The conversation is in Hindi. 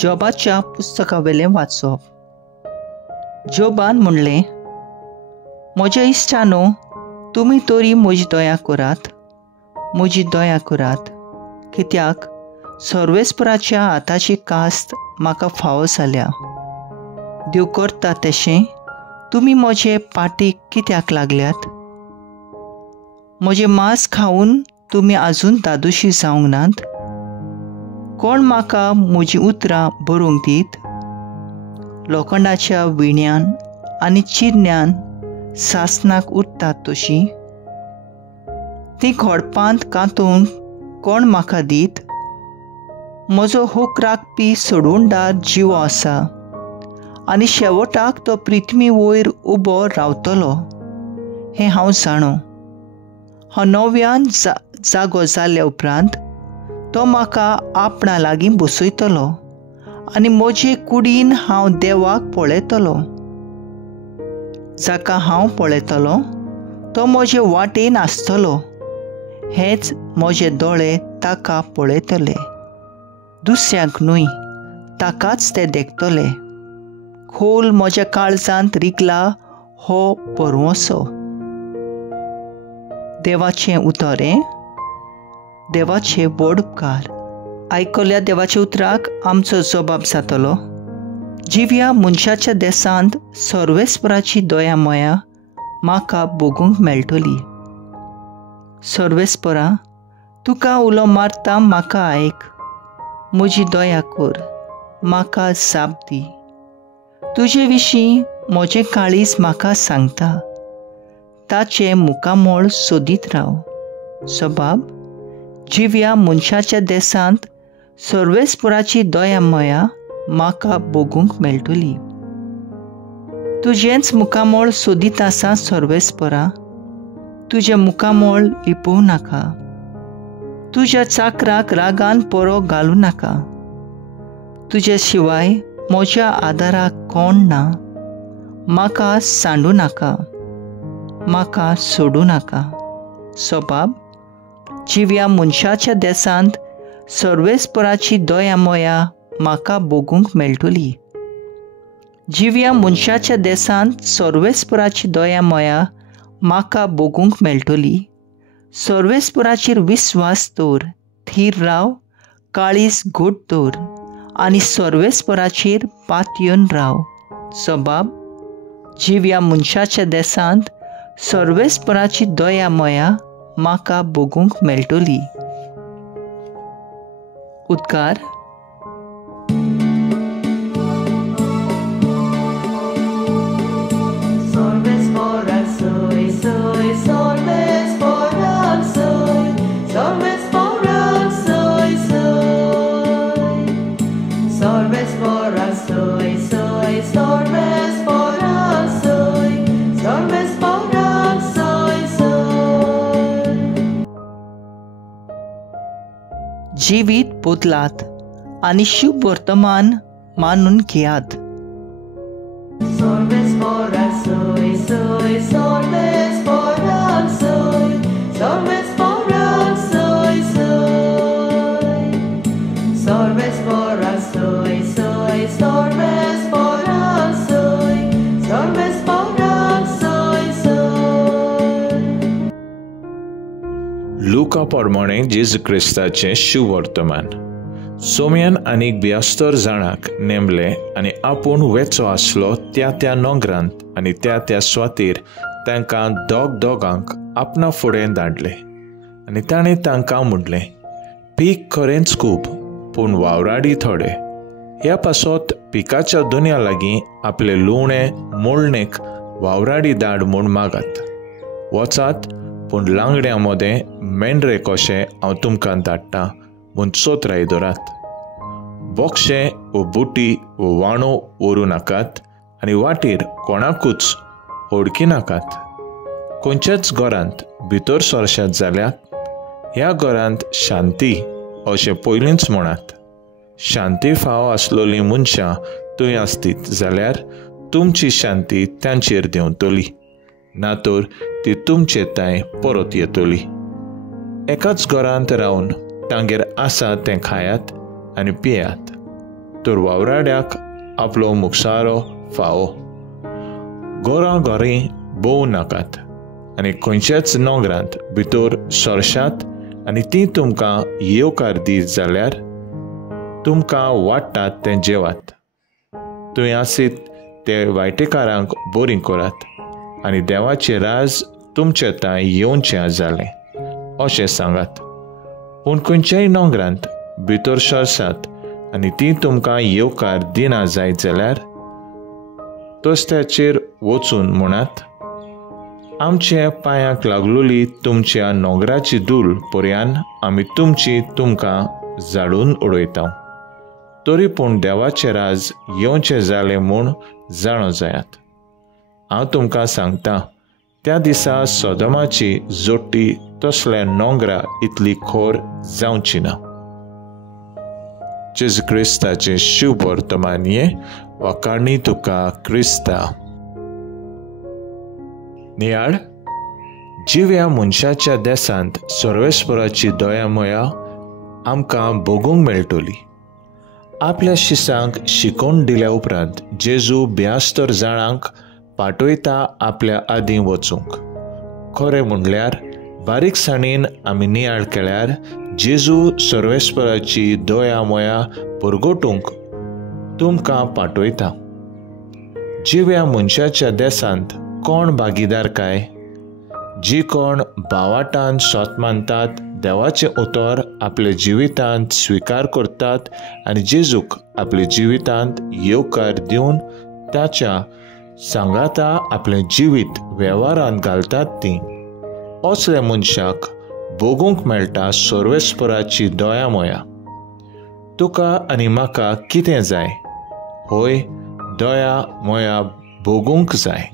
जॉबाच्या पुस्तकावेलें वाचप. जॉबान म्हणलें, म्हज्या इश्टानो, तुमी तरी म्हजी दया करात, म्हजी दया करात, कित्याक सर्वेस्पराच्या हाताची कास्त म्हाका फावो जाल्या. देव करता तशें तुमी म्हजे पाटीक कित्याक लागल्यात? म्हजें मांस खावन तुमी आजून दादोशी जावंक नात? कोण म्हाका म्हजीं उतरां बरोवंक दीत? लोखंडाच्या विण्यान आनी चिरण्यान सासनाक उरतात तशीं तीं खोडपांत कांतून कोण म्हाका दीत? म्हजो हूक राखपी सोडूंडार जिवो आसा आनी शेवटाक तो प्रिथ्वी वयर उबो रावतलो हें हांव जाणो. हांव नव्यान जागो जाल्या उपरांत तो म्हाका आपणा लागीं बसयतलो आनी म्हजे कुडीन हांव देवाक पळयतलो. जाका हांव पळयतलो तो म्हजे वाटेन आसतलो. हेच म्हजे दोळे ताका पळयतले. दुसऱ्यांक न्हय, ताकाच ते देखतले. खोल म्हज्या काळजांत रिगला हो परवसो. देवाचें उतरें, देवाचे व्हड उपकार. आयकल्या देवाच्या उतराक आमचो जबाब जातलो. जिव्या मनशाच्या देसांत सर्वेस्पराची दया मया म्हाका भोगूंक मेळटली. सर्वेस्परा, तुका उलो मारता म्हाका आयक. म्हजी दया कर, म्हाका जाप दी. तुजे विशीं म्हजें काळीज म्हाका सांगता. ताचे मुखामोळ सोदीत राव. सबाब, जिव्या मनशाच्या देसांत सर्वेस्पराची दया मया म्हाका भोगूंक मेळटली. तुजेंच मुखामोळ सोदीत आसा सर्वेस्परा. तुजें मुखामोळ लिपोवं नाका. तुज्या चाकराक रागान परो घालूं नाका. तुजे शिवाय म्हज्या आदाराक कोण ना. म्हाका सांडूं नाका, म्हाका सोडूं नाका. सबाब, जिव्या मनशाच्या देसांत सर्वेस्पराची दया मया म्हाका भोगूंक मेळटली. जिव्या मनशाच्या देसांत सर्वेस्पराची दया मया म्हाका भोगूंक मेळटली. सर्वेस्पराचेर विस्वास दवर, थीर राव, काळीज घोट दवर आनी सर्वेस्पराचेर पातयेवन राव. सबाब, जिव्या मनशाच्या देसांत सर्वेस्पराची दया मया म्हाका भोगूंक मेळटली. उद्गार. जिवीत बदलात आनी शुभ वर्तमान मानून घेयात. लुका पोरमोणें जेजू क्रिस्ताचें शुभ वर्तमान. सोम्यान आनीक 72 जाणांक नेमले आनी आपूण वेचो आसलो त्या नोंगरांत आनी त्या स्वातीर तांकां दोगांक आपणा फुडें धाडले. आनी ताणें तांकां म्हणलें, पीक खरेंच खूब पूण वावराडी थोडे. ह्या पासत पिकाच्या दुन्या लागीं आपले लुणें मोळणेक वावराडी धाड म्हूण मागात. वचात, पूण लांगड्या मोदें मेंढरे कशें हांव तुमकां धाडटां म्हूण सोत्राय दवरात. बोक्षे वो बुटी वो वाणो व्हरू नाकात आनी वाटेर कोणाकूच ओडकी नाकात. खंयच्याच घरांत भितर सरशात जाल्यार ह्या घरांत शांती अशें पयलींच म्हणात. शांती फावो आसलोलीं मनशां थंय आसतीत जाल्यार तुमची शांती तांचेर देंवतली, ना तर ती तुमचे ताय परत येतली. एकाच घरांत रावन तांगेर आसा तें खायात आनी पियात. तर वावराड्याक आपलो मुखारो फावो. गोरां गोरी भोवू नाकात आनी खंयच्याच नोंगरांत भितर सरशात आनी ती तुमकां येवकार दीत जाल्यार तुमकां वाडटात तें जेवात. तुवें आसीत ते वायटेकारांक बोरीं करात आनी देवाचें राज तुमचे तांय येवचें जालें अशें सांगात. पूण खंयच्याय नोंगरांत भितर सरसात आनी ती तुमकां येवकार दिना जायत जाल्यार तोस्त्याचेर वचून म्हणात, आमचे पांयांक लागलोली तुमच्या नोंगराची धूळ पर्यान आमी तुमकां झाडून उडयता. तरी पूण देवाचें राज येवचें जालें म्हूण जाणो जायात. हांव तुमकां सांगतां, त्या दिसा सोदोमाची जोडटी तसल्या नोंगरा इतली खोर जावची ना. जेजू क्रिस्ताचें शुभ वर्तमान वाकाडणी तुका क्रिस्ता. नियाळ, जिव्या मनशाच्या देसांत सर्वेस्पराची दया मोया आमकां भोगूंक मेळटली. आपल्या शिसांक शिकोवन दिल्या उपरांत जेजू ब्यास्तर जाणांक पाठयता आपल्या आदीं वचूंक. खरें म्हणल्यार बारीकसाणेन आमी नियाळ केल्यार जेजू सर्वेस्पराची दया मोया परगटूंक तुमकां पाठयता. जिव्या मनशाच्या देसांत कोण भागीदार काय? जी कोण भावाटान सोत मानतात, देवाचें उतर आपल्या जिवितांत स्विकार करतात आनी जेजूक आपल्या जिवितांत येवकार दिवन ताच्या सांगाता आपलें जिवीत वेव्हारांत घालतात तीं. असल्या मनशाक भोगूंक मेळटा सर्वेस्पराची दया मोया. तुका आनी म्हाका कितें जाय? होय, दया मोया भोगूंक जाय.